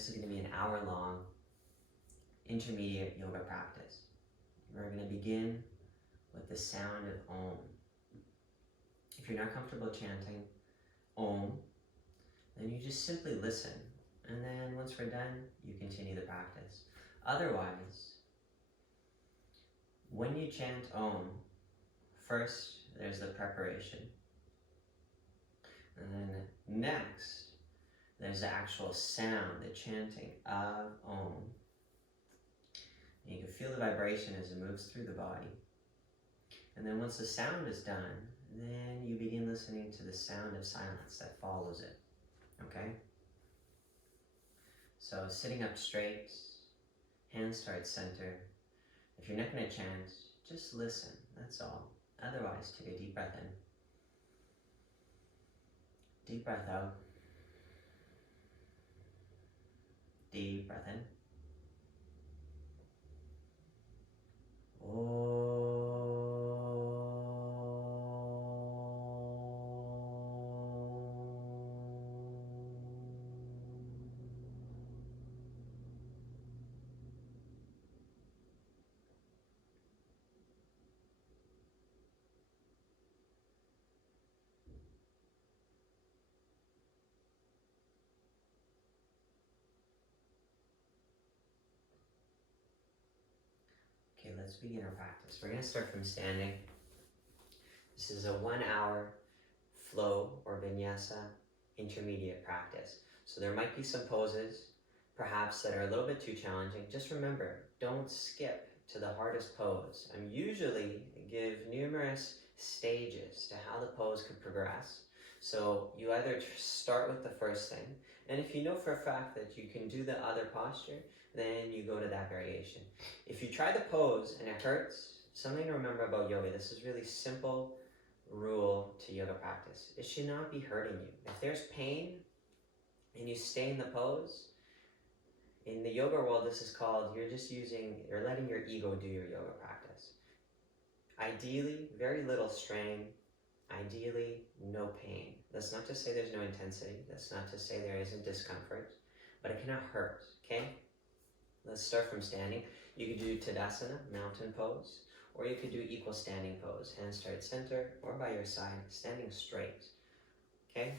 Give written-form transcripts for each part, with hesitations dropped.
this is going to be an hour-long intermediate yoga practice. We're going to begin with the sound of Om. If you're not comfortable chanting Om, then you just simply listen. And then once we're done, you continue the practice. Otherwise, when you chant Om, first there's the preparation. And then next, there's the actual sound, the chanting of Om. And you can feel the vibration as it moves through the body. And then once the sound is done, then you begin listening to the sound of silence that follows it. Okay? So sitting up straight, hands towards center. If you're not going to chant, just listen, that's all. Otherwise, take a deep breath in. Deep breath out. Deep breath in. Okay, let's begin our practice. We're going to start from standing. This is a 1 hour flow or vinyasa intermediate practice. So there might be some poses, perhaps, that are a little bit too challenging. Just remember, don't skip to the hardest pose. I usually give numerous stages to how the pose could progress. So you either start with the first thing, and if you know for a fact that you can do the other posture, then you go to that variation. If you try the pose and it hurts, something to remember about yoga, this is really simple rule to yoga practice. It should not be hurting you. If there's pain and you stay in the pose, in the yoga world, this is called, you're letting your ego do your yoga practice. Ideally, very little strain. Ideally, no pain. That's not to say there's no intensity. That's not to say there isn't discomfort, but it cannot hurt, okay? Let's start from standing. You could do Tadasana, mountain pose, or you could do equal standing pose. Hands towards center or by your side, standing straight, okay?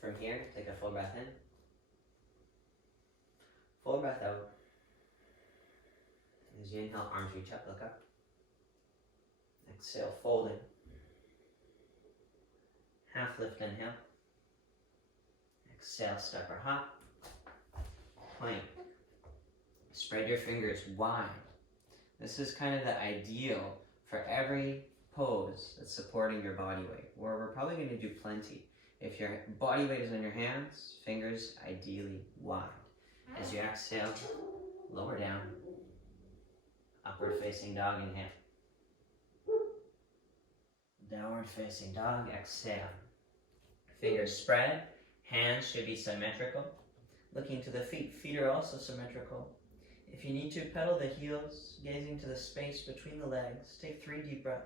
From here, take a full breath in. Full breath out. As you inhale, arms reach up, look up. Exhale, folding. Half lift, inhale. Exhale, step or hop. Plank. Spread your fingers wide. This is kind of the ideal for every pose that's supporting your body weight, where we're probably going to do plenty. If your body weight is on your hands, fingers ideally wide. As you exhale, lower down. Upward facing dog, inhale. Downward facing dog, exhale. Fingers spread, hands should be symmetrical. Looking to the feet, feet are also symmetrical. If you need to, pedal the heels, gazing to the space between the legs. Take 3 deep breaths.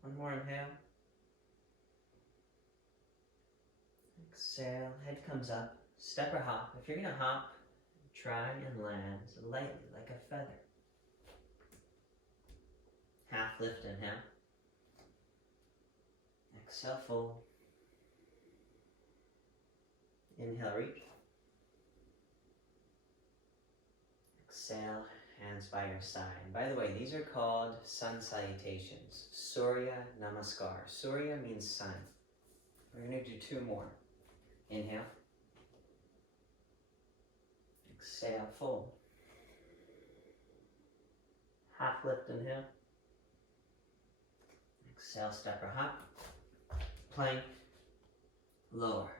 One more inhale. Exhale, head comes up, step or hop. If you're gonna hop, try and land lightly, like a feather. Half lift, inhale. Exhale, fold. Inhale, reach. Exhale, hands by your side. And by the way, these are called sun salutations. Surya Namaskar. Surya means sun. We're going to do 2 more. Inhale. Exhale, fold. Half lift, inhale. Exhale, step or hop. Plank. Lower.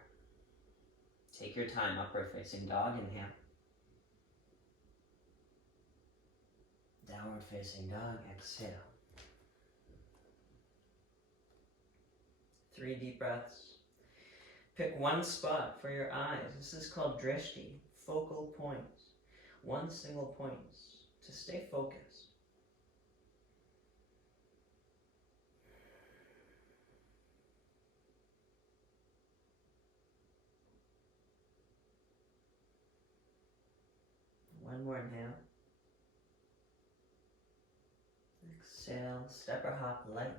Take your time, upward facing dog, inhale. Downward facing dog, exhale. 3 deep breaths. Pick one spot for your eyes. This is called drishti, focal points. One single point to stay focused. One more inhale. Exhale, step or hop lightly.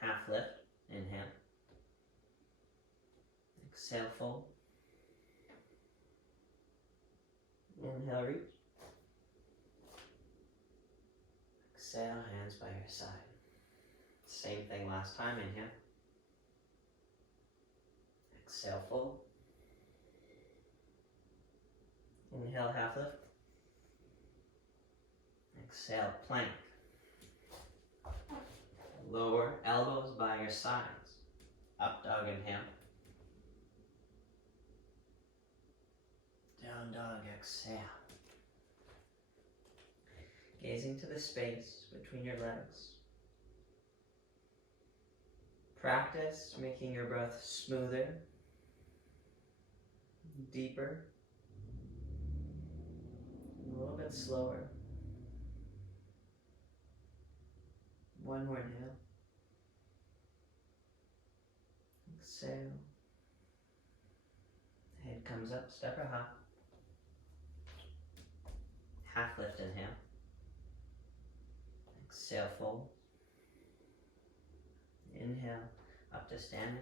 Half lift, inhale. Exhale, fold. Inhale, reach. Exhale, hands by your side. Same thing last time, inhale. Exhale, fold. Inhale, half lift. Exhale, plank. Lower elbows by your sides. Up dog, inhale. Down dog, exhale. Gazing to the space between your legs. Practice making your breath smoother, deeper, a little bit slower. One more inhale. Exhale. Head comes up, step or hop. Half lift, inhale. Exhale, fold. Inhale, up to standing.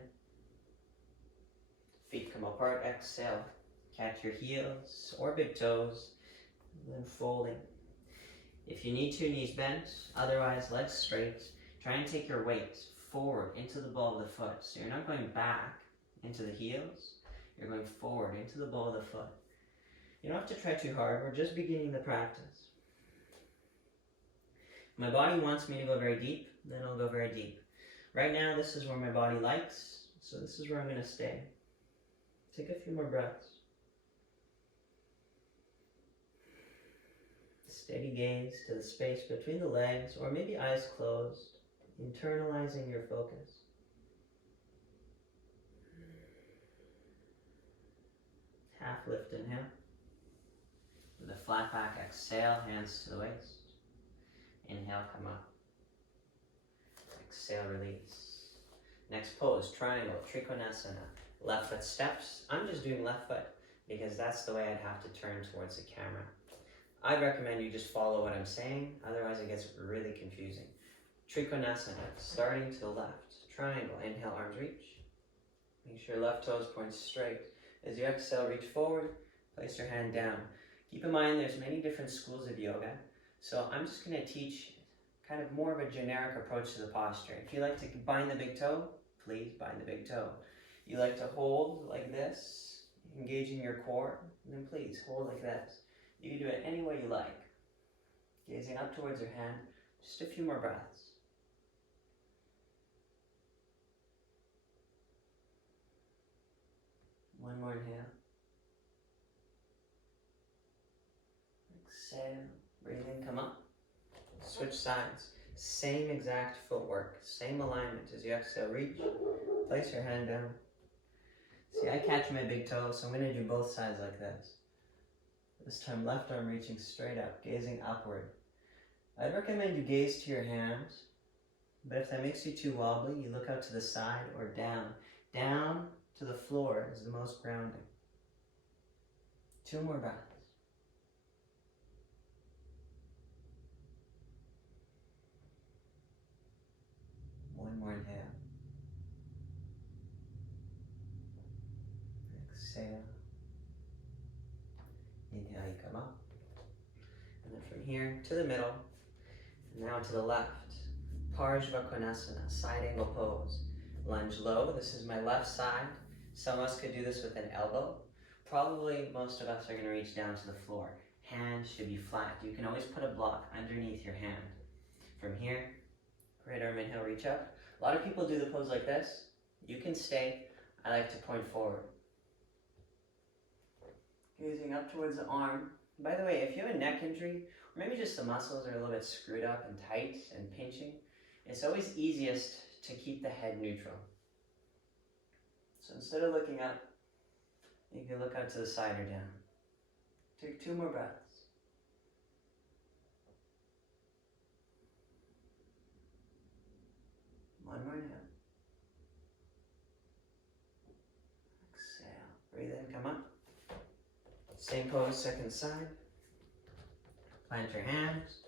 Feet come apart, exhale. Catch your heels or big toes, then folding. If you need to, knees bent, otherwise legs straight. Try and take your weight forward into the ball of the foot. So you're not going back into the heels, you're going forward into the ball of the foot. You don't have to try too hard, we're just beginning the practice. If my body wants me to go very deep, then I'll go very deep. Right now, this is where my body likes, so this is where I'm going to stay. Take a few more breaths. Steady gaze to the space between the legs, or maybe eyes closed, internalizing your focus. Half lift, inhale. With a flat back, exhale, hands to the waist. Inhale, come up. Exhale, release. Next pose, triangle, Trikonasana. Left foot steps. I'm just doing left foot because that's the way I'd have to turn towards the camera. I'd recommend you just follow what I'm saying, otherwise it gets really confusing. Trikonasana, starting to the left. Triangle, inhale, arms reach. Make sure left toes point straight. As you exhale, reach forward, place your hand down. Keep in mind there's many different schools of yoga, so I'm just going to teach kind of more of a generic approach to the posture. If you like to bind the big toe, please bind the big toe. You like to hold like this, engaging your core, then please hold like this. You can do it any way you like. Gazing up towards your hand, just a few more breaths. One more inhale. Exhale, breathe in, come up. Switch sides. Same exact footwork, same alignment. As you exhale, reach, place your hand down. See, I catch my big toe, so I'm going to do both sides like this. This time left arm reaching straight up, gazing upward. I'd recommend you gaze to your hands, but if that makes you too wobbly, you look out to the side or down. Down to the floor is the most grounding. 2 more breaths. One more inhale. Exhale. Inhale, you come up. And then from here to the middle, and now to the left. Parshva Konasana, side angle pose. Lunge low, this is my left side. Some of us could do this with an elbow. Probably most of us are going to reach down to the floor. Hands should be flat. You can always put a block underneath your hand. From here, right arm inhale, reach up. A lot of people do the pose like this. You can stay. I like to point forward. Gazing up towards the arm. By the way, if you have a neck injury, or maybe just the muscles are a little bit screwed up and tight and pinching, it's always easiest to keep the head neutral. So instead of looking up, you can look out to the side or down. Take 2 more breaths. One more inhale. Exhale. Breathe in, come up. Same pose, second side. Plant your hands.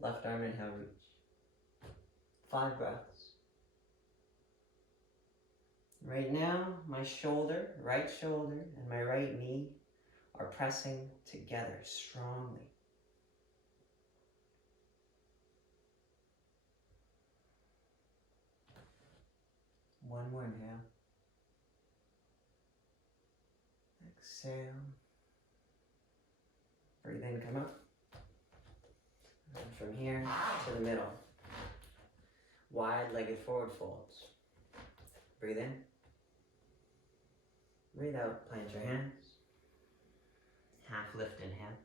Left arm, inhale, reach. 5 breaths. Right now, my shoulder, right shoulder, and my right knee are pressing together strongly. One more inhale. Exhale. Breathe in, come up. And from here to the middle. Wide-legged forward folds. Breathe in. Breathe out, plant your hands. Half lift, inhale.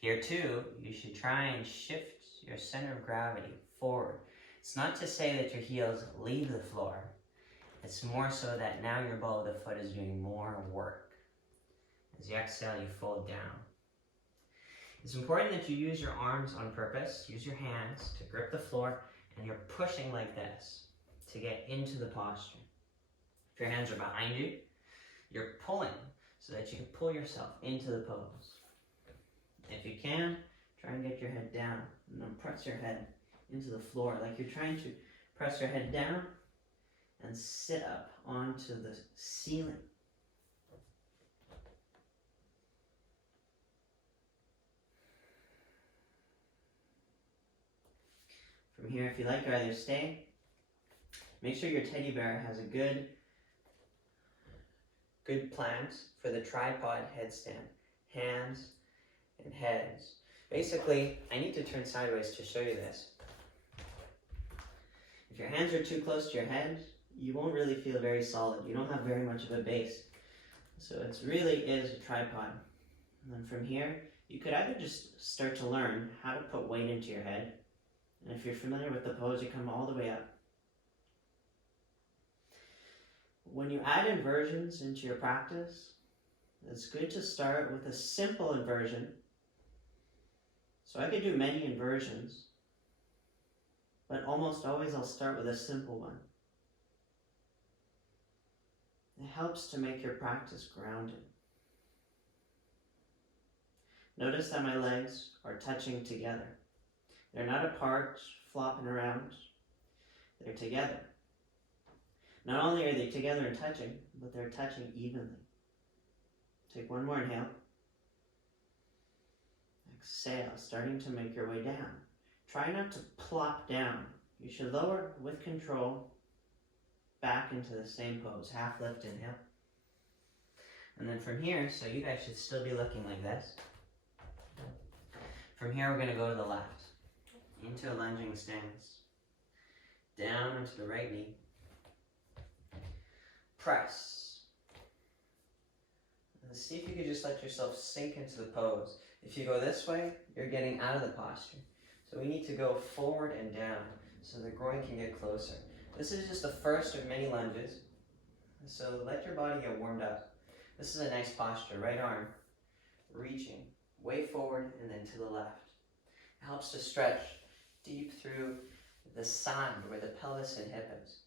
Here too, you should try and shift your center of gravity forward. It's not to say that your heels leave the floor. It's more so that now your ball of the foot is doing more work. As you exhale, you fold down. It's important that you use your arms on purpose. Use your hands to grip the floor, and you're pushing like this to get into the posture. If your hands are behind you, you're pulling so that you can pull yourself into the pose. If you can, try and get your head down and then press your head into the floor like you're trying to press your head down and sit up onto the ceiling. From here, if you like, either stay. Make sure your teddy bear has a good plant for the tripod headstand. Hands and heads. Basically, I need to turn sideways to show you this. If your hands are too close to your head, you won't really feel very solid. You don't have very much of a base. So it really is a tripod. And then from here, you could either just start to learn how to put weight into your head. And if you're familiar with the pose, you come all the way up. When you add inversions into your practice, it's good to start with a simple inversion. So I could do many inversions, but almost always I'll start with a simple one. It helps to make your practice grounded. Notice that my legs are touching together. They're not apart, flopping around. They're together. Not only are they together and touching, but they're touching evenly. Take one more inhale. Exhale, starting to make your way down. Try not to plop down. You should lower with control back into the same pose. Half lift, inhale. And then from here, so you guys should still be looking like this. From here, we're going to go to the left. Into a lunging stance. Down onto the right knee. Press. And see if you could just let yourself sink into the pose. If you go this way, you're getting out of the posture. So we need to go forward and down so the groin can get closer. This is just the first of many lunges. So let your body get warmed up. This is a nice posture. Right arm reaching way forward and then to the left. It helps to stretch deep through the side where the pelvis and hip is.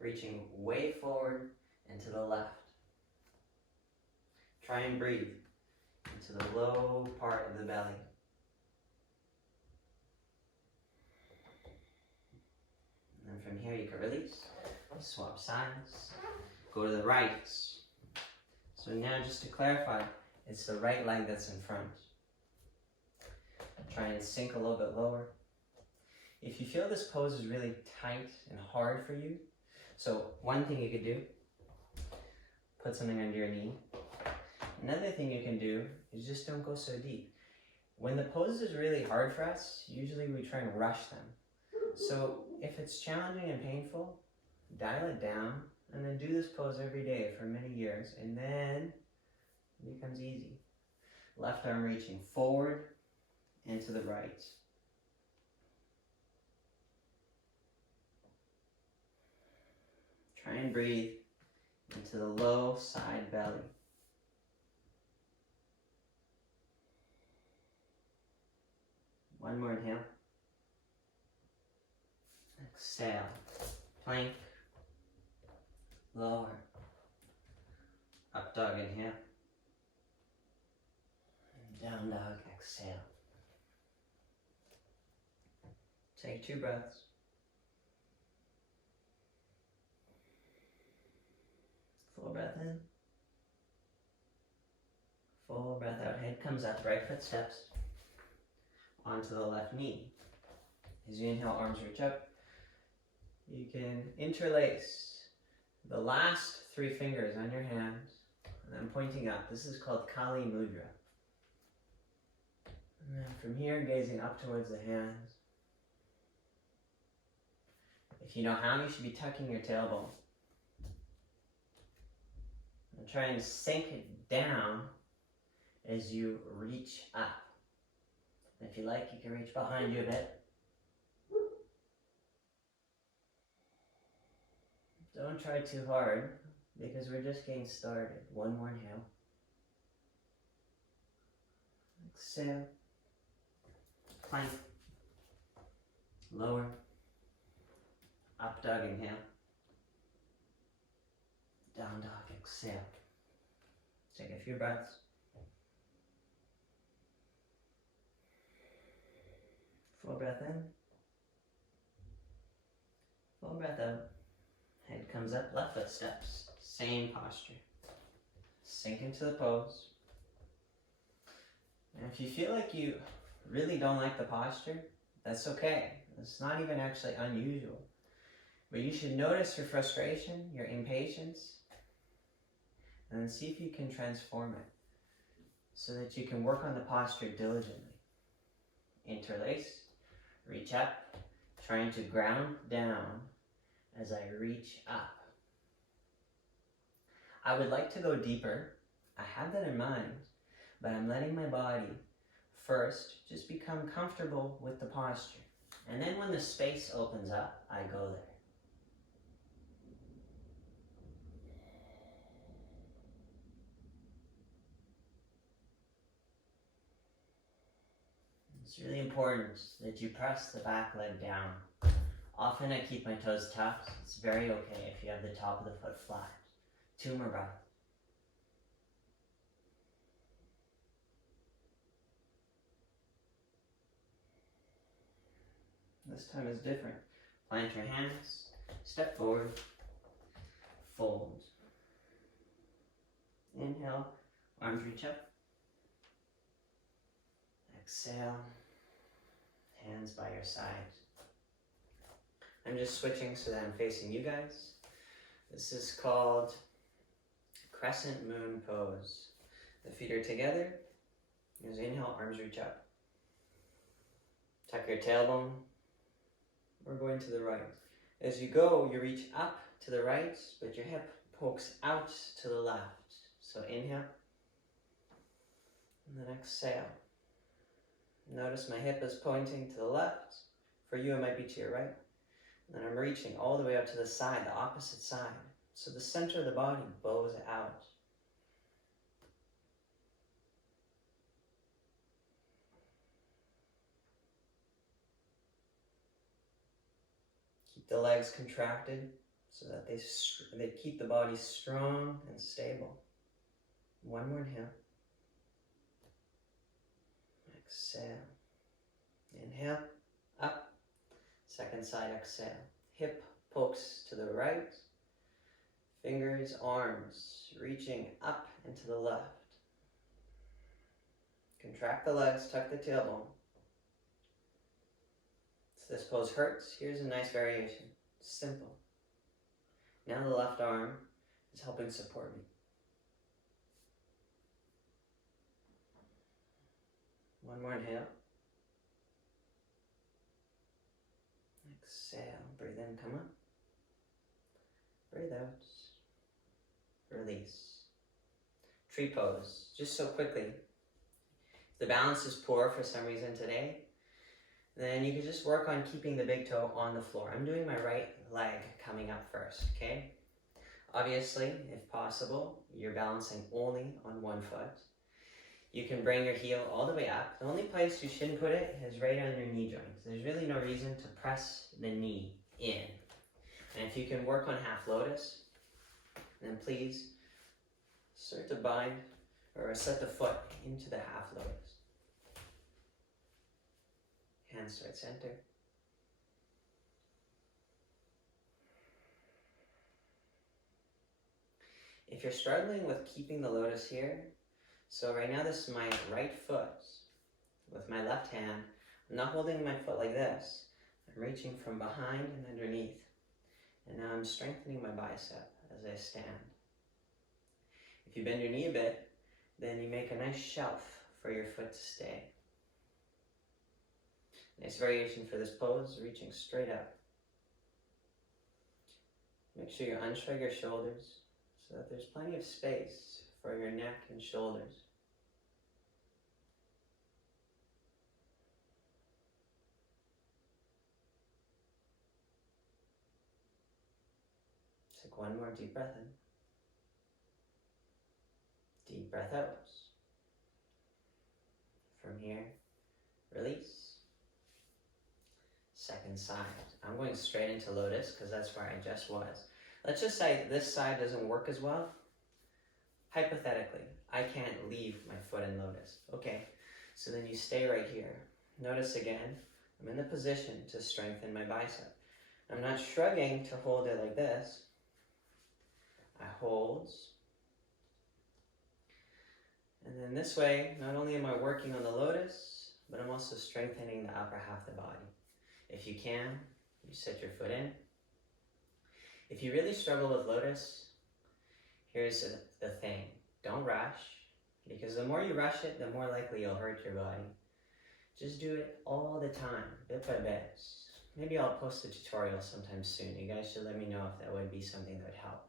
Reaching way forward and to the left. Try and breathe into the low part of the belly. And then from here you can release, swap sides, go to the right. So now just to clarify, it's the right leg that's in front. Try and sink a little bit lower. If you feel this pose is really tight and hard for you, so one thing you could do, put something under your knee. Another thing you can do is just don't go so deep. When the pose is really hard for us, usually we try and rush them. So if it's challenging and painful, dial it down and then do this pose every day for many years, and then it becomes easy. Left arm reaching forward and to the right. Try and breathe into the low side belly. One more inhale. Exhale. Plank. Lower. Up dog, inhale. Down dog, exhale. Take 2 breaths. Full breath in. Full breath out. Head comes up, right foot steps onto the left knee. As you inhale, arms reach up. You can interlace the last 3 fingers on your hands and then pointing up. This is called Kali Mudra. And then from here, gazing up towards the hands. If you know how, you should be tucking your tailbone. And try and sink it down as you reach up. And if you like, you can reach behind you a bit. Don't try too hard, because we're just getting started. One more inhale. Exhale. Plank. Lower. Up dog, inhale. Down dog, exhale. Take a few breaths. Full breath in. Full breath out. Head comes up, left foot steps. Same posture. Sink into the pose. And if you feel like you really don't like the posture, that's okay. It's not even actually unusual. But you should notice your frustration, your impatience, and then see if you can transform it so that you can work on the posture diligently. Interlace, reach up, trying to ground down as I reach up. I would like to go deeper. I have that in mind, but I'm letting my body first just become comfortable with the posture. And then when the space opens up, I go there. It's really important that you press the back leg down. Often I keep my toes tucked. It's very okay if you have the top of the foot flat. 2 more breaths. This time is different. Plant your hands, step forward, fold. Inhale, arms reach up. Exhale, hands by your side. I'm just switching so that I'm facing you guys. This is called Crescent Moon Pose. The feet are together. As you inhale, arms reach up. Tuck your tailbone. We're going to the right. As you go, you reach up to the right, but your hip pokes out to the left. So inhale, and then exhale. Notice my hip is pointing to the left. For you, it might be to your right. And then I'm reaching all the way up to the side, the opposite side. So the center of the body bows out. Keep the legs contracted so that they keep the body strong and stable. One more inhale. Exhale. Inhale, up. Second side, exhale. Hip pokes to the right. Fingers, arms reaching up and to the left. Contract the legs, tuck the tailbone. So this pose hurts. Here's a nice variation. Simple. Now the left arm is helping support me. One more inhale. Exhale. Breathe in, come up. Breathe out. Release. Tree pose. Just so quickly. If the balance is poor for some reason today, then you can just work on keeping the big toe on the floor. I'm doing my right leg coming up first, okay? Obviously, if possible, you're balancing only on one foot. You can bring your heel all the way up. The only place you shouldn't put it is right on your knee joints. There's really no reason to press the knee in. And if you can work on half lotus, then please start to bind or set the foot into the half lotus. Hands start center. If you're struggling with keeping the lotus here, so right now this is my right foot with my left hand. I'm not holding my foot like this. I'm reaching from behind and underneath. And now I'm strengthening my bicep as I stand. If you bend your knee a bit, then you make a nice shelf for your foot to stay. Nice variation for this pose, reaching straight up. Make sure you unshrug your shoulders so that there's plenty of space for your neck and shoulders. Take one more deep breath in. Deep breath out. From here, release. Second side. I'm going straight into lotus because that's where I just was. Let's just say this side doesn't work as well. Hypothetically, I can't leave my foot in lotus. Okay, so then you stay right here. Notice again, I'm in the position to strengthen my bicep. I'm not shrugging to hold it like this. I hold. And then this way, not only am I working on the lotus, but I'm also strengthening the upper half of the body. If you can, you set your foot in. If you really struggle with lotus, here's the thing. Don't rush, because the more you rush it, the more likely you'll hurt your body. Just do it all the time, bit by bit. Maybe I'll post a tutorial sometime soon. You guys should let me know if that would be something that would help.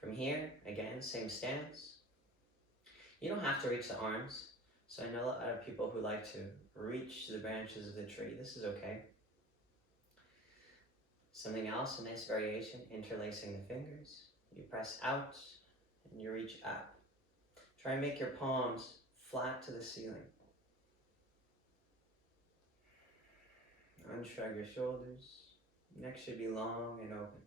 From here, again, same stance. You don't have to reach the arms. So I know a lot of people who like to reach the branches of the tree. This is okay. Something else, a nice variation, interlacing the fingers. You press out and you reach up. Try and make your palms flat to the ceiling. Unshrug your shoulders. Neck should be long and open.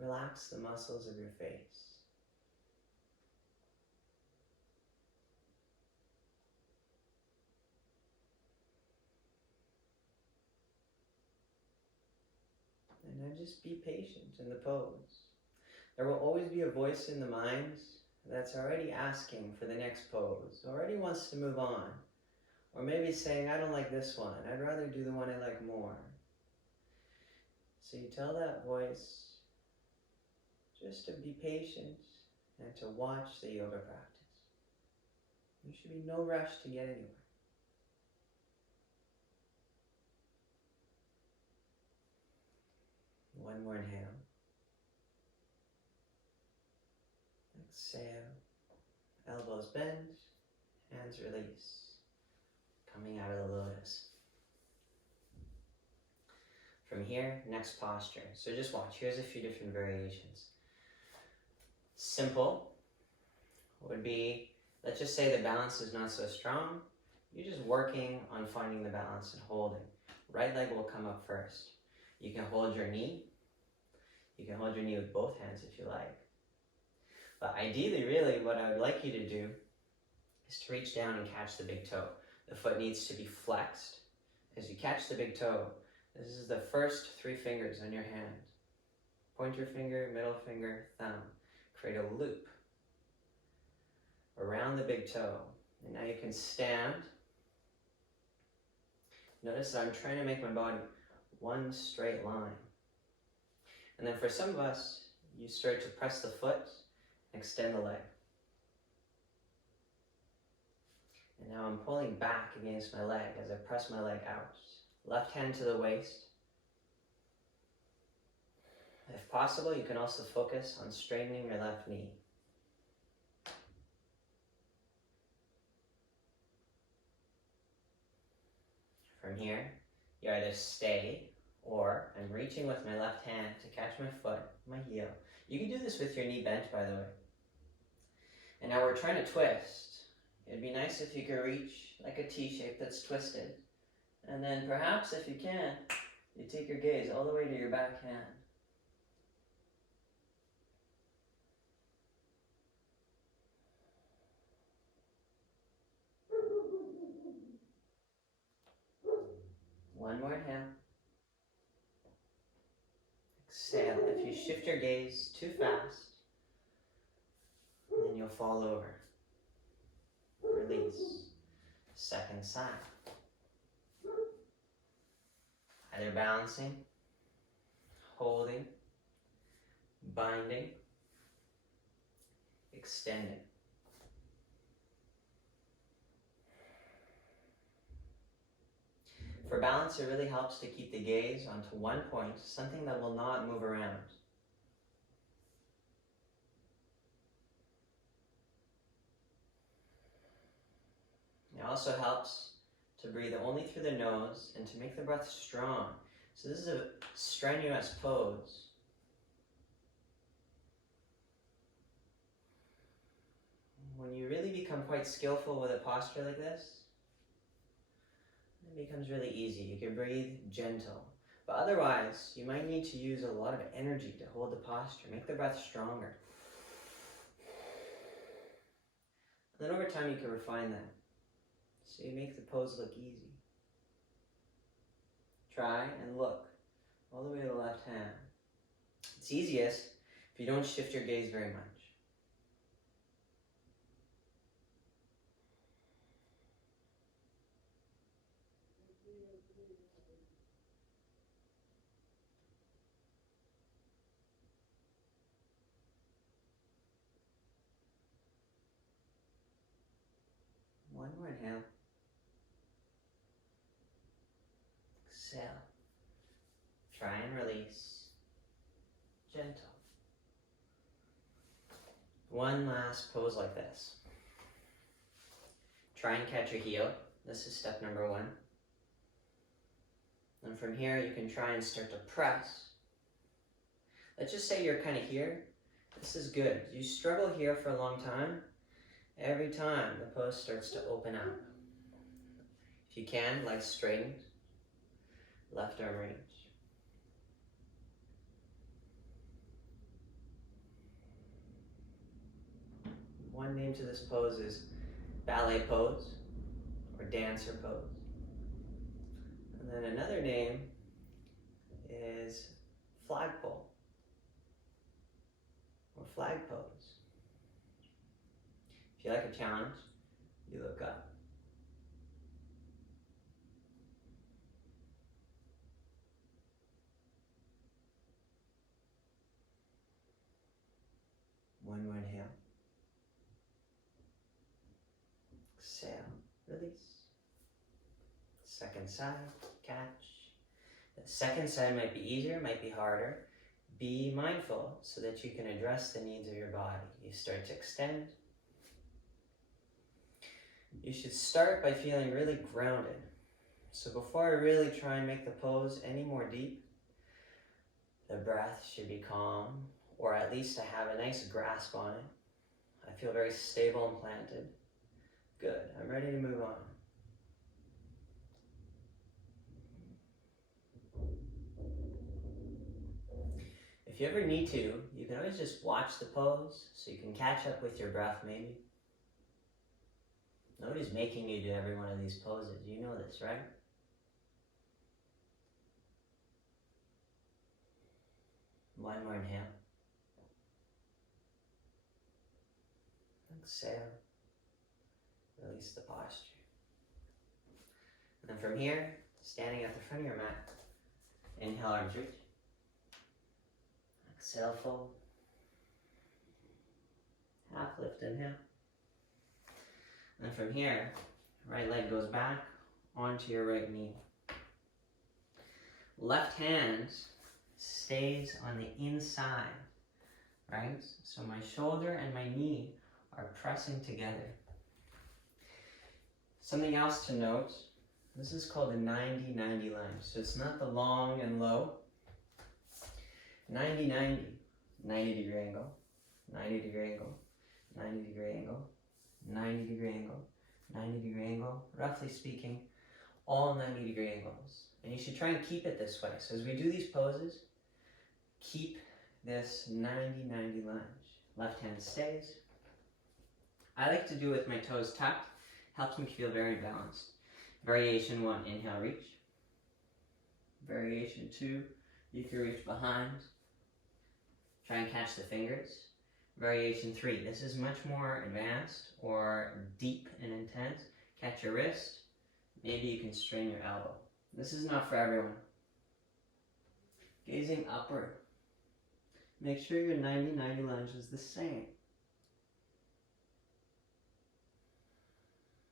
Relax the muscles of your face. And then just be patient in the pose. There will always be a voice in the mind that's already asking for the next pose, already wants to move on. Or maybe saying, I don't like this one, I'd rather do the one I like more. So you tell that voice just to be patient and to watch the yoga practice. There should be no rush to get anywhere. One more inhale. Exhale. Elbows bend, hands release. Coming out of the lotus. From here, next posture. So just watch. Here's a few different variations. Simple would be, let's just say the balance is not so strong. You're just working on finding the balance and holding. Right leg will come up first. You can hold your knee. You can hold your knee with both hands if you like. But ideally, really, what I would like you to do is to reach down and catch the big toe. The foot needs to be flexed. As you catch the big toe, this is the first 3 fingers on your hand. Pointer finger, middle finger, thumb. Create a loop around the big toe. And now you can stand. Notice that I'm trying to make my body one straight line. And then for some of us, you start to press the foot and extend the leg. And now I'm pulling back against my leg as I press my leg out. Left hand to the waist. If possible, you can also focus on straightening your left knee. From here, you either stay or before, I'm reaching with my left hand to catch my foot, my heel. You can do this with your knee bent, by the way. And now we're trying to twist. It'd be nice if you could reach like a T shape that's twisted. And then perhaps, if you can, you take your gaze all the way to your back hand. One more inhale. Exhale. If you shift your gaze too fast, then you'll fall over. Release. Second side. Either balancing, holding, binding, extending. For balance, it really helps to keep the gaze onto one point, something that will not move around. It also helps to breathe only through the nose and to make the breath strong. So this is a strenuous pose. When you really become quite skillful with a posture like this, it becomes really easy. You can breathe gentle. But otherwise, you might need to use a lot of energy to hold the posture, make the breath stronger. And then over time, you can refine that. So you make the pose look easy. Try and look all the way to the left hand. It's easiest if you don't shift your gaze very much. One more inhale. Exhale. Try and release. Gentle. One last pose like this. Try and catch your heel. This is step number one. And from here, you can try and start to press. Let's just say you're kind of here. This is good. You struggle here for a long time. Every time the pose starts to open up. If you can, legs straightened, left arm reach. One name to this pose is ballet pose or dancer pose. And then another name is flagpole or flag pose. If you like a challenge, you look up. One more inhale. Exhale, release. Second side, catch. The second side might be easier, might be harder. Be mindful so that you can address the needs of your body. You start to extend. You should start by feeling really grounded. So before I really try and make the pose any more deep, the breath should be calm, or at least I have a nice grasp on it. I feel very stable and planted. Good, I'm ready to move on. If you ever need to, you can always just watch the pose so you can catch up with your breath maybe. Nobody's making you do every one of these poses. You know this, right? One more inhale. Exhale. Release the posture. And then from here, standing at the front of your mat, inhale, arms reach. Exhale, fold. Half lift, inhale. And from here, right leg goes back onto your right knee. Left hand stays on the inside, right? So my shoulder and my knee are pressing together. Something else to note, This is called a 90-90 lunge. So it's not the long and low. 90-90, 90-degree angle, 90-degree angle, 90-degree angle, 90-degree angle, 90-degree angle, roughly speaking, all 90-degree angles. And you should try and keep it this way. So as we do these poses, keep this 90-90 lunge. Left hand stays. I like to do it with my toes tucked. Helps me feel very balanced. Variation 1, inhale, reach. Variation 2, you can reach behind. Try and catch the fingers. Variation 3, this is much more advanced or deep and intense. Catch your wrist. Maybe you can strain your elbow. This is not for everyone. Gazing upward. Make sure your 90-90 lunge is the same.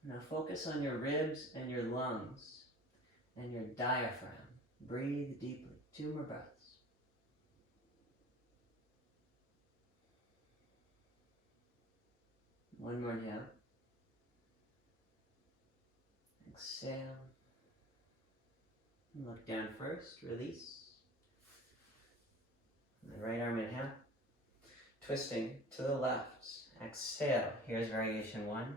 Now focus on your ribs and your lungs and your diaphragm. Breathe deeply. 2 more breaths. One more inhale. Exhale. Look down first. Release. And the right arm inhale. Twisting to the left. Exhale. Here's variation 1.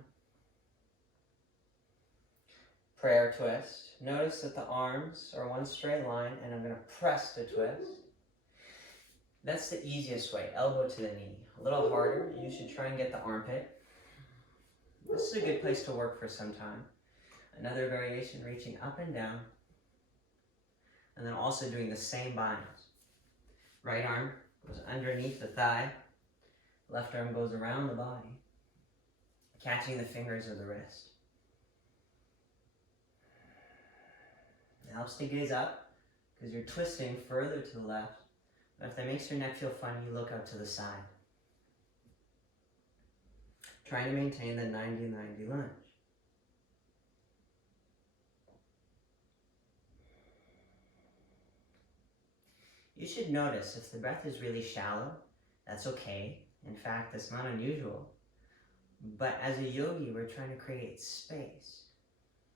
Prayer twist. Notice that the arms are one straight line and I'm going to press to twist. That's the easiest way. Elbow to the knee. A little harder. You should try and get the armpit. This is a good place to work for some time. Another variation, reaching up and down. And then also doing the same binos. Right arm goes underneath the thigh. Left arm goes around the body. Catching the fingers of the wrist. It helps to gaze up because you're twisting further to the left. But if that makes your neck feel funny, you look out to the side. Trying to maintain the 90-90 lunge. You should notice if the breath is really shallow, that's okay. In fact, that's not unusual. But as a yogi, we're trying to create space.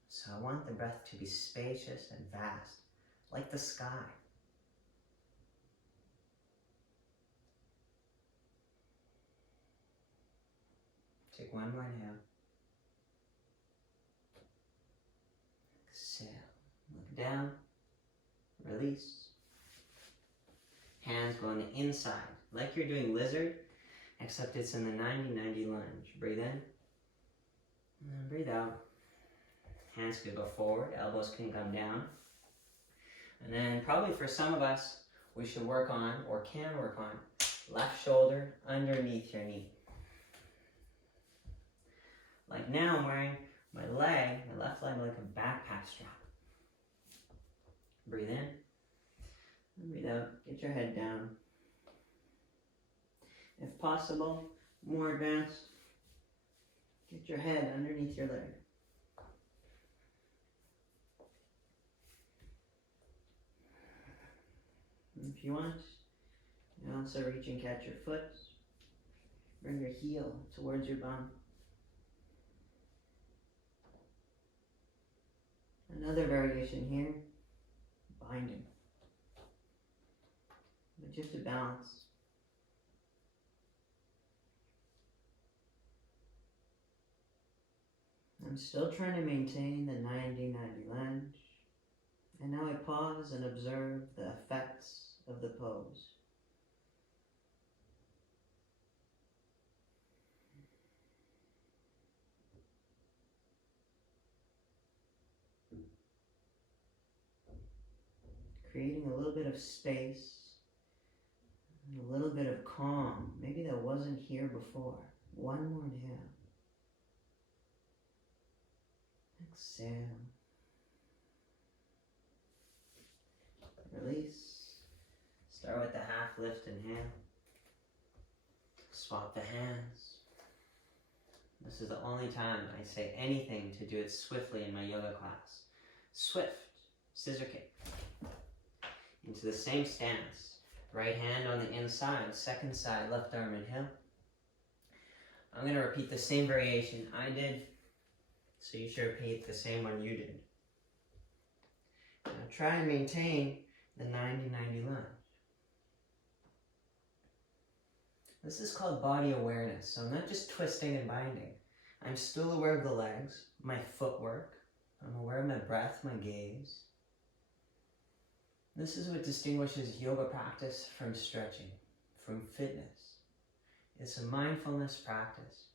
So I want the breath to be spacious and vast, like the sky. Take one more inhale. Exhale. Look down. Release. Hands go on the inside, like you're doing lizard, except it's in the 90-90 lunge. Breathe in. And then breathe out. Hands can go forward, elbows can come down. And then probably for some of us, we should work on, or can work on, left shoulder underneath your knee. Like now I'm wearing my left leg like a backpack strap. Breathe in, and breathe out, get your head down. If possible, more advanced, get your head underneath your leg. And if you want, you also reach and catch your foot. Bring your heel towards your bum. Another variation here, binding. But just to balance. I'm still trying to maintain the 90-90 lunge. And now I pause and observe the effects of the pose. Creating a little bit of space, and a little bit of calm. Maybe that wasn't here before. One more inhale. Exhale. Release. Start with the half lift inhale. Swap the hands. This is the only time I say anything to do it swiftly in my yoga class. Swift. Scissor kick. Into the same stance. Right hand on the inside. Second side. Left arm inhale. I'm going to repeat the same variation I did. So you should repeat the same one you did. try and maintain the 90-90 lunge. This is called body awareness. So I'm not just twisting and binding. I'm still aware of the legs, my footwork. I'm aware of my breath, my gaze. This is what distinguishes yoga practice from stretching, from fitness. It's a mindfulness practice.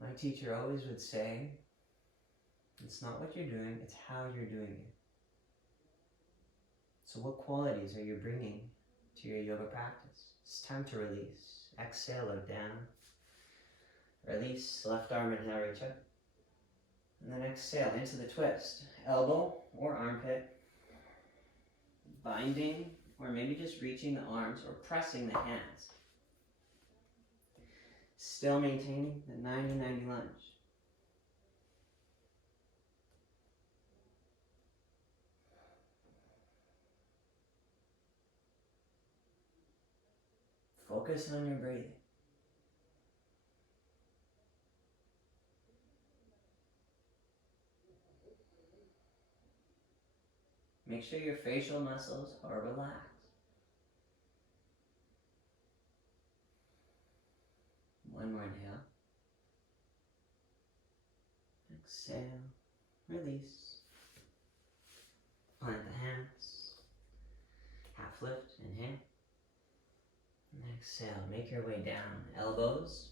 My teacher always would say, it's not what you're doing, it's how you're doing it. So what qualities are you bringing to your yoga practice? It's time to release. Exhale, look down. Release, left arm, inhale, reach up. And then exhale into the twist. Elbow or armpit. Binding, or maybe just reaching the arms or pressing the hands. Still maintaining the 90-90 lunge. Focus on your breathing. Make sure your facial muscles are relaxed. One more inhale. Exhale. Release. Plant the hands. Half lift. Inhale. And exhale. Make your way down. Elbows.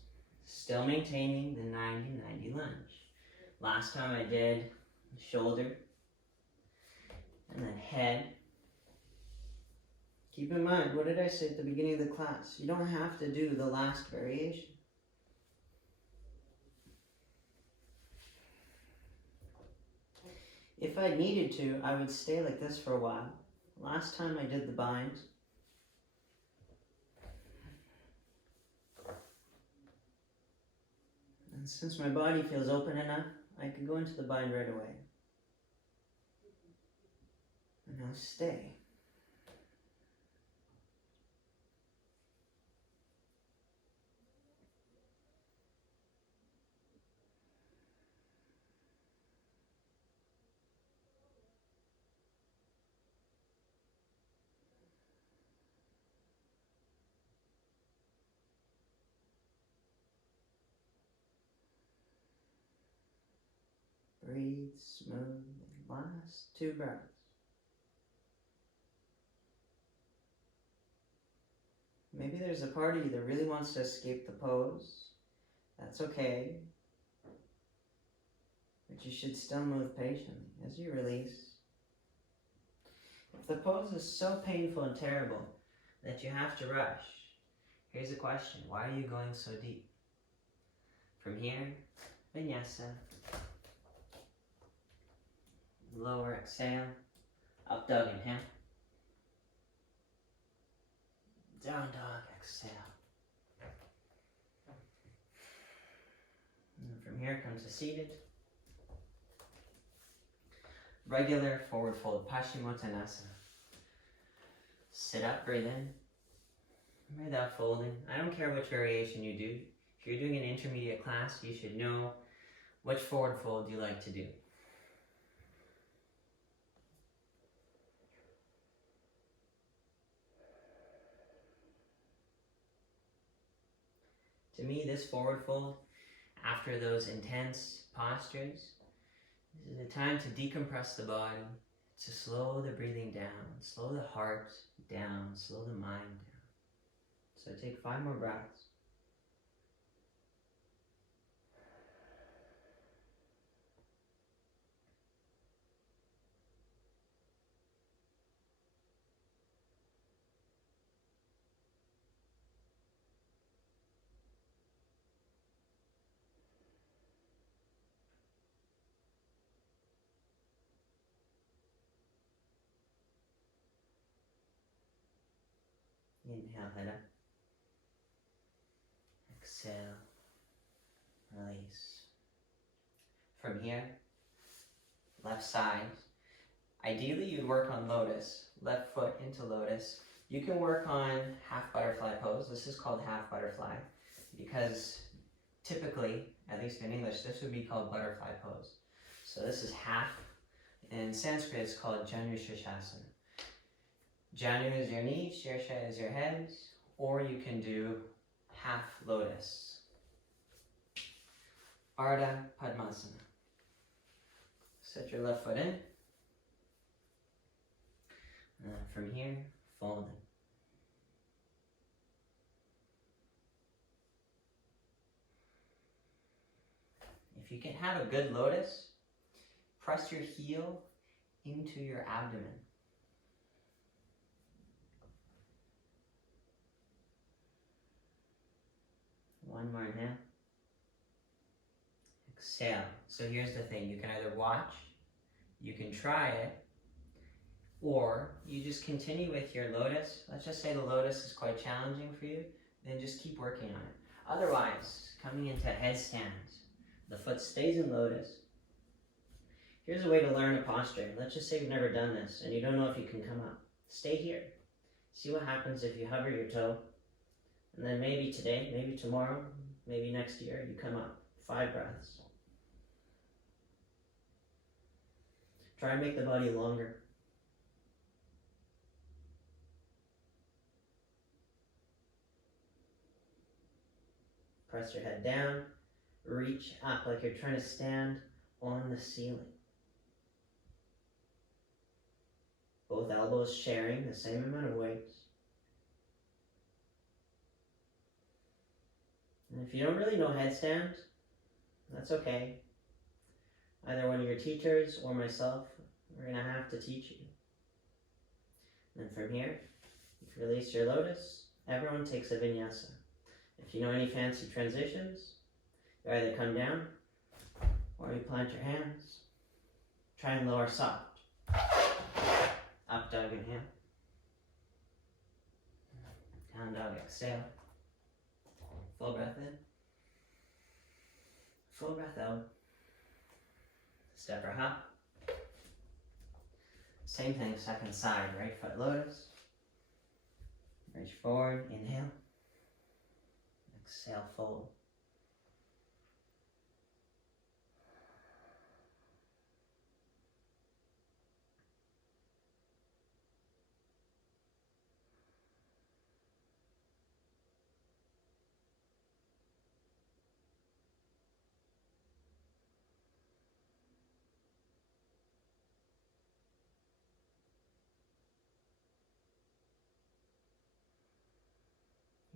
Still maintaining the 90-90 lunge. Last time I did shoulder. And then head. Keep in mind, what did I say at the beginning of the class? You don't have to do the last variation. If I needed to, I would stay like this for a while. Last time I did the bind. And since my body feels open enough, I can go into the bind right away. And now stay. Breathe smooth. Last 2 breaths. Maybe there's a part of you that really wants to escape the pose. That's okay. But you should still move patiently as you release. If the pose is so painful and terrible that you have to rush, here's a question. Why are you going so deep? From here, vinyasa. Lower exhale. Up dog, inhale. Down dog, exhale. And from here comes a seated. Regular forward fold, Paschimottanasana. Sit up, breathe in. Breathe out, folding. I don't care which variation you do. If you're doing an intermediate class, you should know which forward fold you like to do. To me, this forward fold, after those intense postures, this is the time to decompress the body, to slow the breathing down, slow the heart down, slow the mind down. So take 5 more breaths. Inhale, head up. Exhale, release. From here, left side. Ideally, you'd work on lotus, left foot into lotus. You can work on half butterfly pose. This is called half butterfly because typically, at least in English, this would be called butterfly pose. So this is half In Sanskrit, it's called Janu Shirshasana. Janu is your knees, Shirsha is your head, or you can do half lotus. Ardha Padmasana. Set your left foot in. And then from here, fold in. If you can have a good lotus, press your heel into your abdomen. One more inhale. Exhale. So here's the thing. You can either watch, you can try it, or you just continue with your lotus. Let's just say the lotus is quite challenging for you, then just keep working on it. Otherwise, coming into headstand, the foot stays in lotus. Here's a way to learn a posture. Let's just say you've never done this and you don't know if you can come up. Stay here. See what happens if you hover your toe. And then maybe today, maybe tomorrow, maybe next year, you come up. 5 breaths. Try and make the body longer. Press your head down. Reach up like you're trying to stand on the ceiling. Both elbows sharing the same amount of weight. And if you don't really know headstand, that's okay. Either one of your teachers or myself, we're going to have to teach you. And from here, you release your lotus. Everyone takes a vinyasa. If you know any fancy transitions, you either come down or you plant your hands. Try and lower soft. Up dog, inhale. Down dog, exhale. Full breath in. Full breath out. Step or hop. Same thing, second side. Right foot lotus. Reach forward, inhale. Exhale, fold.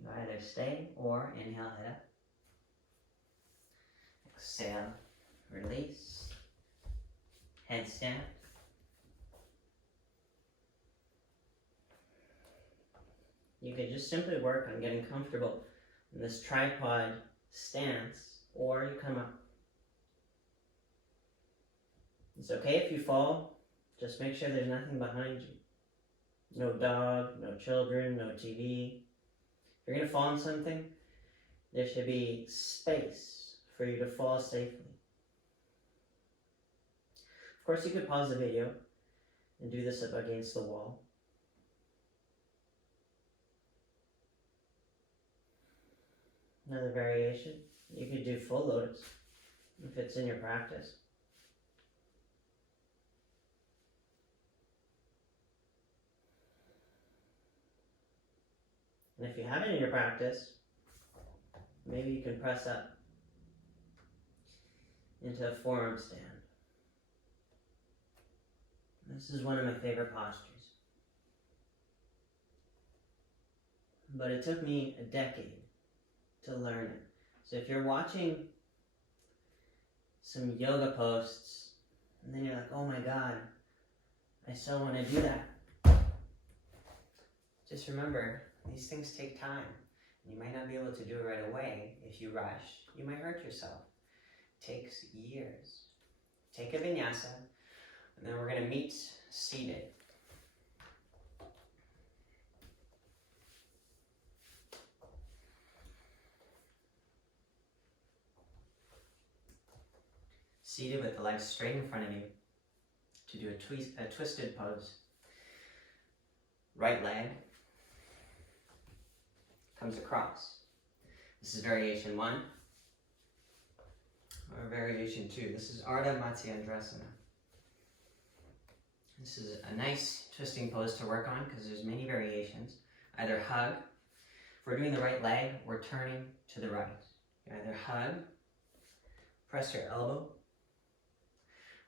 You either stay or inhale, head up. Exhale, release. Headstand. You could just simply work on getting comfortable in this tripod stance, or you come up. It's okay if you fall, just make sure there's nothing behind you. No dog, no children, no TV. If you're going to fall on something, there should be space for you to fall safely. Of course, you could pause the video and do this up against the wall. Another variation, you could do full lotus if it's in your practice. And if you have it in your practice, maybe you can press up into a forearm stand. This is one of my favorite postures. But it took me a decade to learn it. So if you're watching some yoga posts and then you're like, oh my God, I so want to do that. Just remember, these things take time. You might not be able to do it right away. If you rush, you might hurt yourself. It takes years. Take a vinyasa, and then we're going to meet seated. Seated with the legs straight in front of you to do a twisted pose. Right leg comes across. This is variation 1 or variation 2. This is Ardha Matsyendrasana. This is a nice twisting pose to work on because there's many variations. Either hug. If we're doing the right leg, we're turning to the right. You either hug, press your elbow,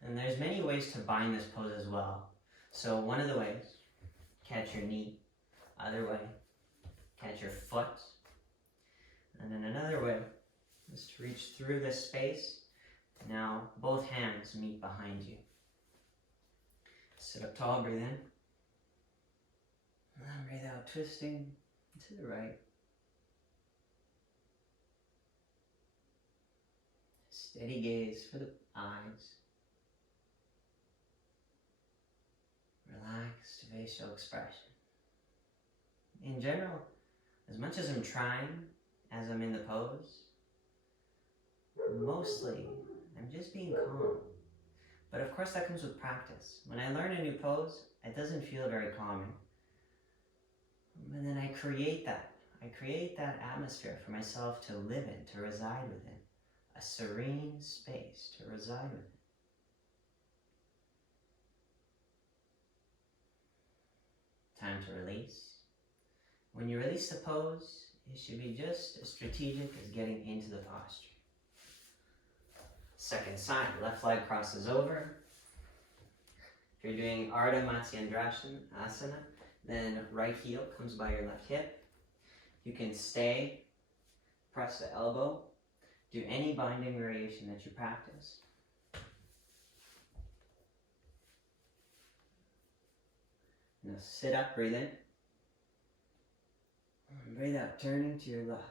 and there's many ways to bind this pose as well. So one of the ways, catch your knee. Other way, catch your foot. And then another way is to reach through this space. Now both hands meet behind you. Sit up tall, breathe in. And then breathe out, twisting to the right. Steady gaze for the eyes. Relaxed facial expression. In general, as much as I'm trying, as I'm in the pose, mostly I'm just being calm. But of course that comes with practice. When I learn a new pose, it doesn't feel very calming. And then I create that atmosphere for myself to live in, to reside within. A serene space to reside within. Time to release. When you release the pose, it should be just as strategic as getting into the posture. Second side, left leg crosses over. If you're doing Ardha Matsyendrasana, then right heel comes by your left hip. You can stay, press the elbow, do any binding variation that you practice. Now sit up, breathe in. And breathe out, turning to your left.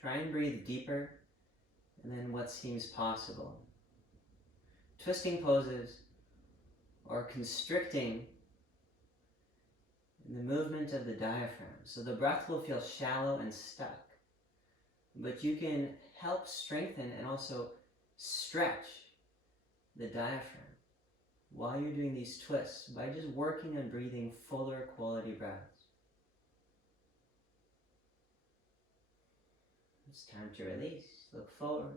Try and breathe deeper than what seems possible. Twisting poses or constricting the movement of the diaphragm. So the breath will feel shallow and stuck. But you can help strengthen and also stretch the diaphragm while you're doing these twists by just working on breathing fuller quality breaths. It's time to release. Look forward.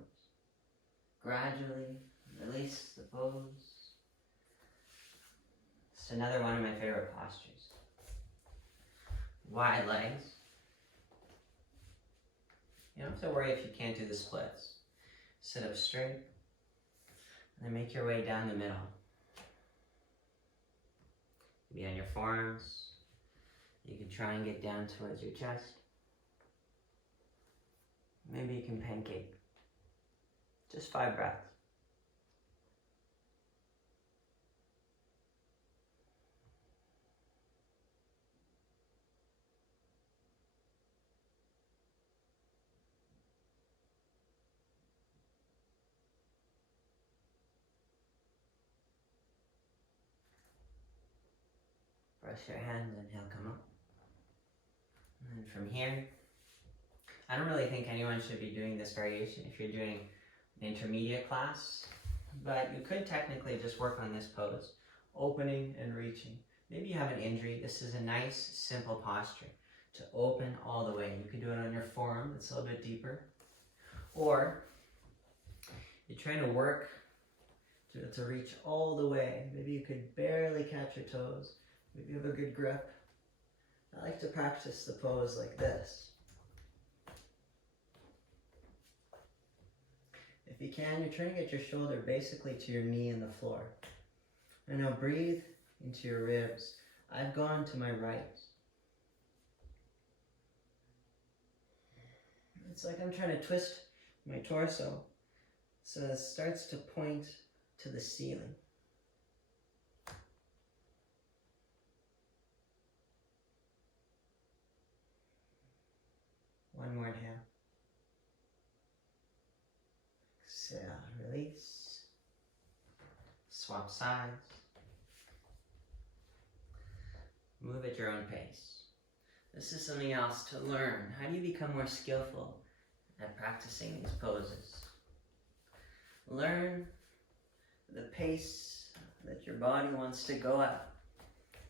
Gradually release the pose. It's another one of my favorite postures. Wide legs. You don't have to worry if you can't do the splits. Sit up straight and then make your way down the middle. Be on your forearms. You can try and get down towards your chest. Maybe you can pancake. Just 5 breaths. Press your hands and he'll come up. And then from here, I don't really think anyone should be doing this variation if you're doing an intermediate class, but you could technically just work on this pose, opening and reaching. Maybe you have an injury. This is a nice, simple posture to open all the way. You could do it on your forearm, it's a little bit deeper. Or you're trying to work to reach all the way. Maybe you could barely catch your toes. Maybe you have a good grip. I like to practice the pose like this. If you can, you're trying to get your shoulder basically to your knee in the floor. And now breathe into your ribs. I've gone to my right. It's like I'm trying to twist my torso so it starts to point to the ceiling. One more inhale. Exhale, release. Swap sides. Move at your own pace. This is something else to learn. How do you become more skillful at practicing these poses? Learn the pace that your body wants to go at.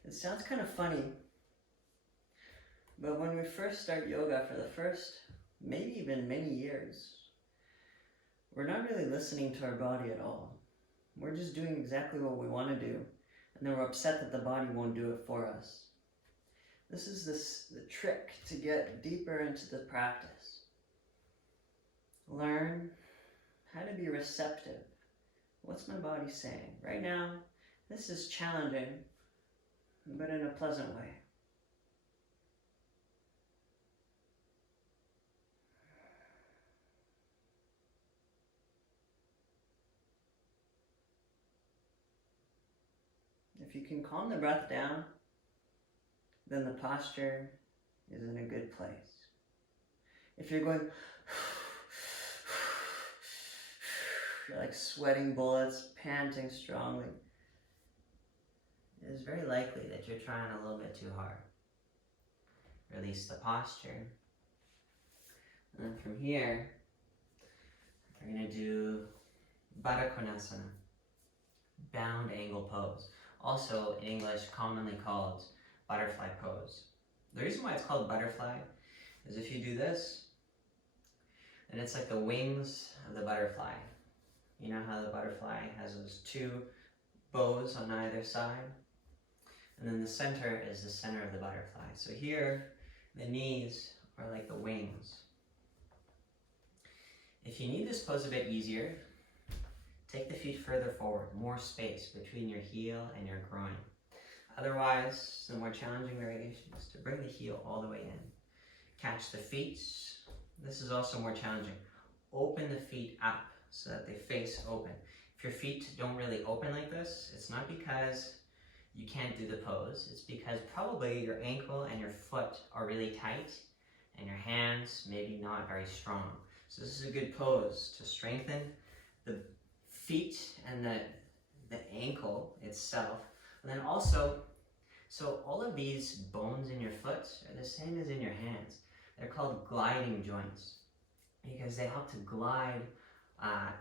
It sounds kind of funny, but when we first start yoga for the first, maybe even many years, we're not really listening to our body at all. We're just doing exactly what we want to do, and then we're upset that the body won't do it for us. This is the trick to get deeper into the practice. Learn how to be receptive. What's my body saying? Right now, this is challenging, but in a pleasant way. If you can calm the breath down, then the posture is in a good place. If you're going, you're like sweating bullets, panting strongly, it is very likely that you're trying a little bit too hard. Release the posture. And then from here, we're going to do Baddha Konasana, bound angle pose. Also in English commonly called butterfly pose. The reason why it's called butterfly is if you do this, and it's like the wings of the butterfly. You know how the butterfly has those two bows on either side? And then the center is the center of the butterfly. So here, the knees are like the wings. If you need this pose a bit easier, take the feet further forward, more space between your heel and your groin. Otherwise, the more challenging variation is to bring the heel all the way in. Catch the feet. This is also more challenging. Open the feet up so that they face open. If your feet don't really open like this, it's not because you can't do the pose. It's because probably your ankle and your foot are really tight and your hands maybe not very strong. So this is a good pose to strengthen the feet and the ankle itself. And then also, so all of these bones in your foot are the same as in your hands. They're called gliding joints because they help to glide,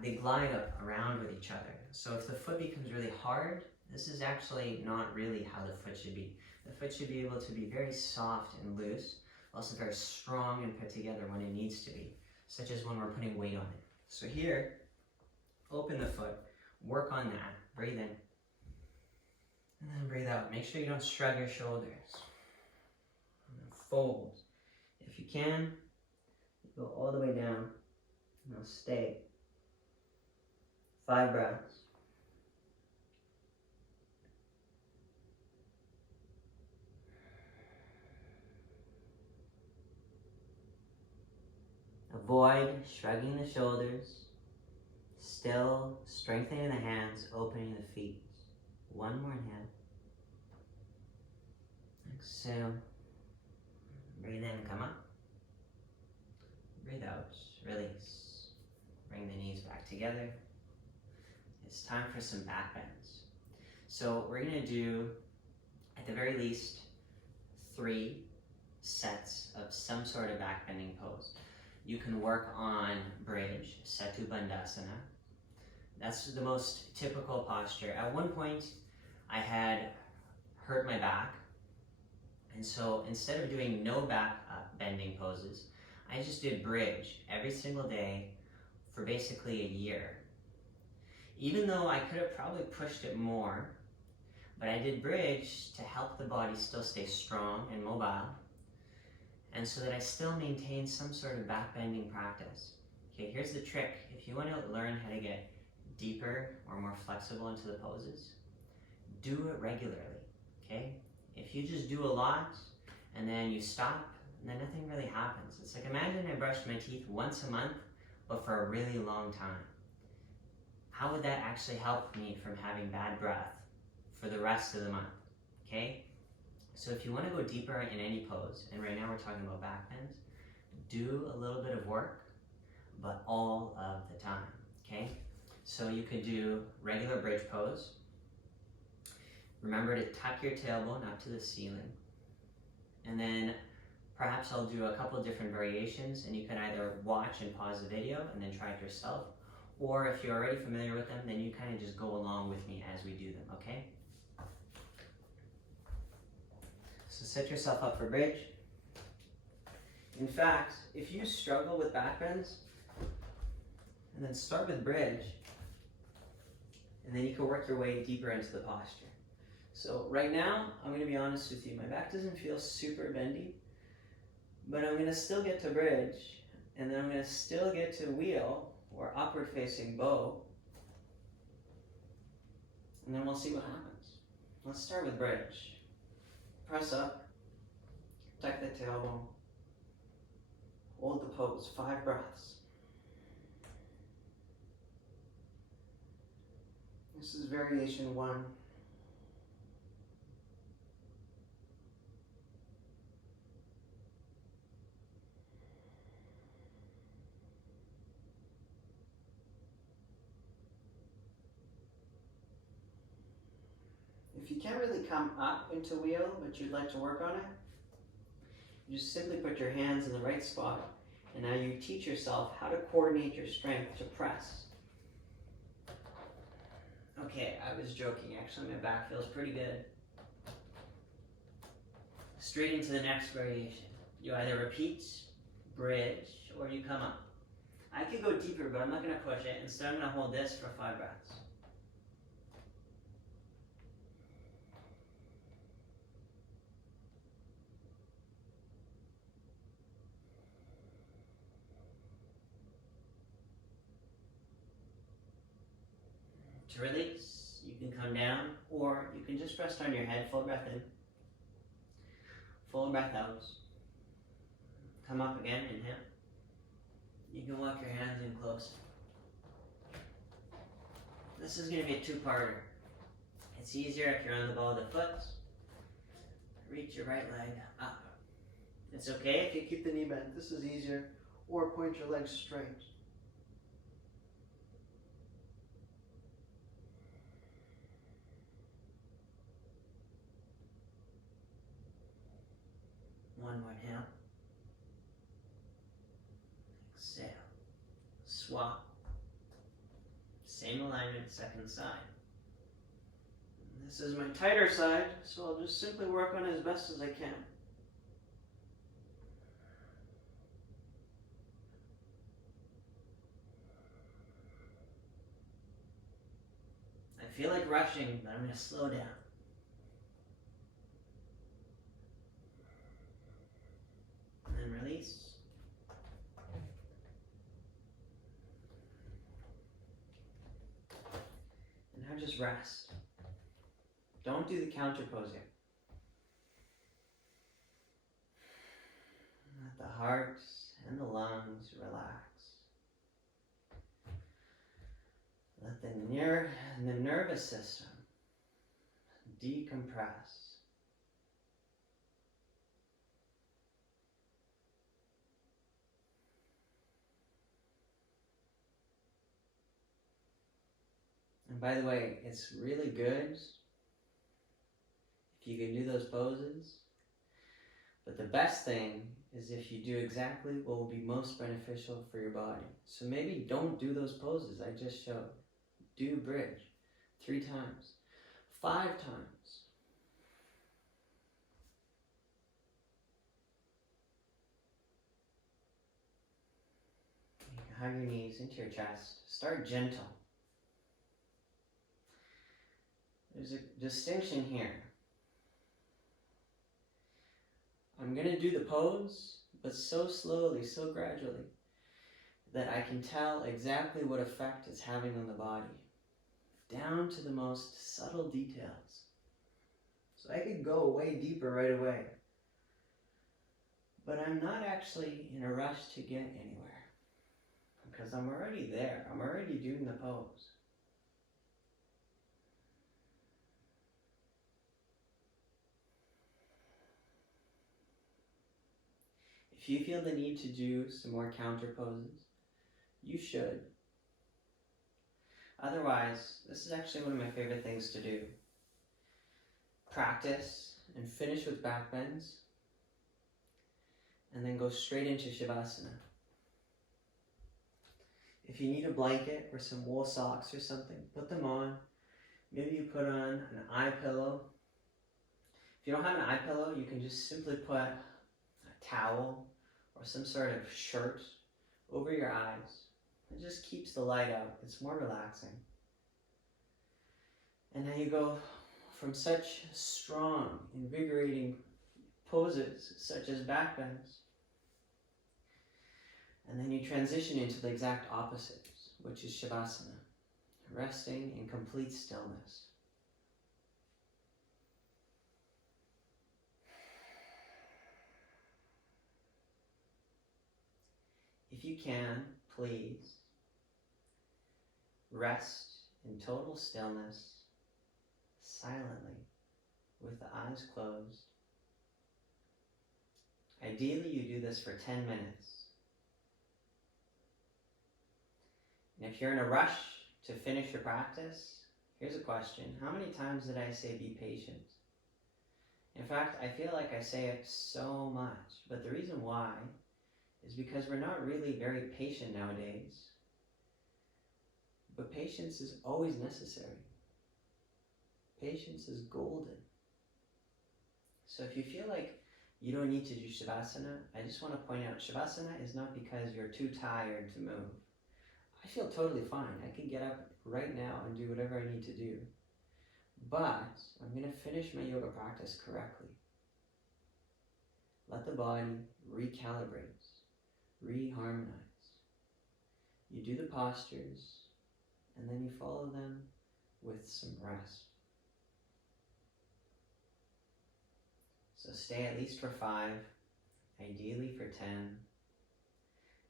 they glide up around with each other. So if the foot becomes really hard, this is actually not really how the foot should be. The foot should be able to be very soft and loose, also very strong and put together when it needs to be, such as when we're putting weight on it. So here, open the foot, work on that, breathe in, and then breathe out. Make sure you don't shrug your shoulders. And then fold. If you can, go all the way down. Now stay. 5 breaths. Avoid shrugging the shoulders. Still strengthening the hands, opening the feet. One more inhale. Exhale. Breathe in, come up. Breathe out, release. Bring the knees back together. It's time for some back bends. So we're going to do, at the very least, 3 sets of some sort of back bending pose. You can work on bridge, Setu Bandhasana. That's the most typical posture. At one point, I had hurt my back, and so instead of doing no back bending poses, I just did bridge every single day for basically a year. Even though I could have probably pushed it more, but I did bridge to help the body still stay strong and mobile, and so that I still maintain some sort of back bending practice. Okay, here's the trick. If you want to learn how to get deeper or more flexible into the poses, do it regularly, okay? If you just do a lot and then you stop, then nothing really happens. It's like, imagine I brushed my teeth once a month, but for a really long time. How would that actually help me from having bad breath for the rest of the month, okay? So if you want to go deeper in any pose, and right now we're talking about back bends, do a little bit of work, but all of the time, okay? So you could do regular bridge pose. Remember to tuck your tailbone up to the ceiling. And then perhaps I'll do a couple different variations, and you can either watch and pause the video and then try it yourself, or if you're already familiar with them, then you kind of just go along with me as we do them, okay? So set yourself up for bridge. In fact, if you struggle with back bends, and then start with bridge, and then you can work your way deeper into the posture. So right now, I'm going to be honest with you, my back doesn't feel super bendy, but I'm going to still get to bridge, and then I'm going to still get to wheel, or upward facing bow, and then we'll see what happens. Let's start with bridge. Press up, tuck the tailbone, hold the pose, 5 breaths. This is variation 1. If you can't really come up into wheel, but you'd like to work on it, you just simply put your hands in the right spot, and now you teach yourself how to coordinate your strength to press. Okay, I was joking. Actually, my back feels pretty good. Straight into the next variation. You either repeat, bridge, or you come up. I could go deeper, but I'm not going to push it. Instead, I'm going to hold this for 5 breaths. To release, you can come down, or you can just rest on your head. Full breath in. Full breath out. Come up again, inhale. You can walk your hands in close. This is going to be a 2-parter. It's easier if you're on the ball of the foot. Reach your right leg up. It's okay if you keep the knee bent. This is easier. Or point your legs straight. One more inhale. Exhale. Swap. Same alignment, second side. This is my tighter side, so I'll just simply work on it as best as I can. I feel like rushing, but I'm going to slow down. And then release. And now just rest. Don't do the counter pose here. Let the heart and the lungs relax. Let the nervous system decompress. And by the way, it's really good if you can do those poses. But the best thing is if you do exactly what will be most beneficial for your body. So maybe don't do those poses I just showed. Do bridge 3 times, 5 times. You can hug your knees into your chest. Start gentle. There's a distinction here. I'm going to do the pose, but so slowly, so gradually, that I can tell exactly what effect it's having on the body, down to the most subtle details. So I could go way deeper right away, but I'm not actually in a rush to get anywhere, because I'm already there. I'm already doing the pose. If you feel the need to do some more counter poses, you should. Otherwise, this is actually one of my favorite things to do. Practice and finish with back bends, and then go straight into Shavasana. If you need a blanket or some wool socks or something, put them on. Maybe you put on an eye pillow, If you don't have an eye pillow, you can just simply put a towel or some sort of shirt over your eyes. It just keeps the light out. It's more relaxing. And now you go from such strong, invigorating poses such as back bends, and then you transition into the exact opposite, which is Shavasana, resting in complete stillness. If you can, please rest in total stillness, silently, with the eyes closed. Ideally, you do this for 10 minutes. And if you're in a rush to finish your practice, here's a question. How many times did I say be patient? In fact, I feel like I say it so much, but the reason why is because we're not really very patient nowadays. But patience is always necessary. Patience is golden. So if you feel like you don't need to do Shavasana, I just want to point out, Shavasana is not because you're too tired to move. I feel totally fine. I can get up right now and do whatever I need to do. But I'm going to finish my yoga practice correctly. Let the body recalibrate, reharmonize. You do the postures, and then you follow them with some rest. So stay at least for 5, ideally for 10.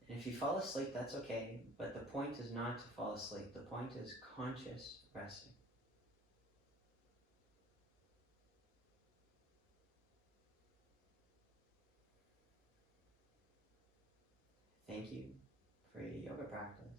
And if you fall asleep, that's okay, but the point is not to fall asleep. The point is conscious resting. Thank you for your yoga practice.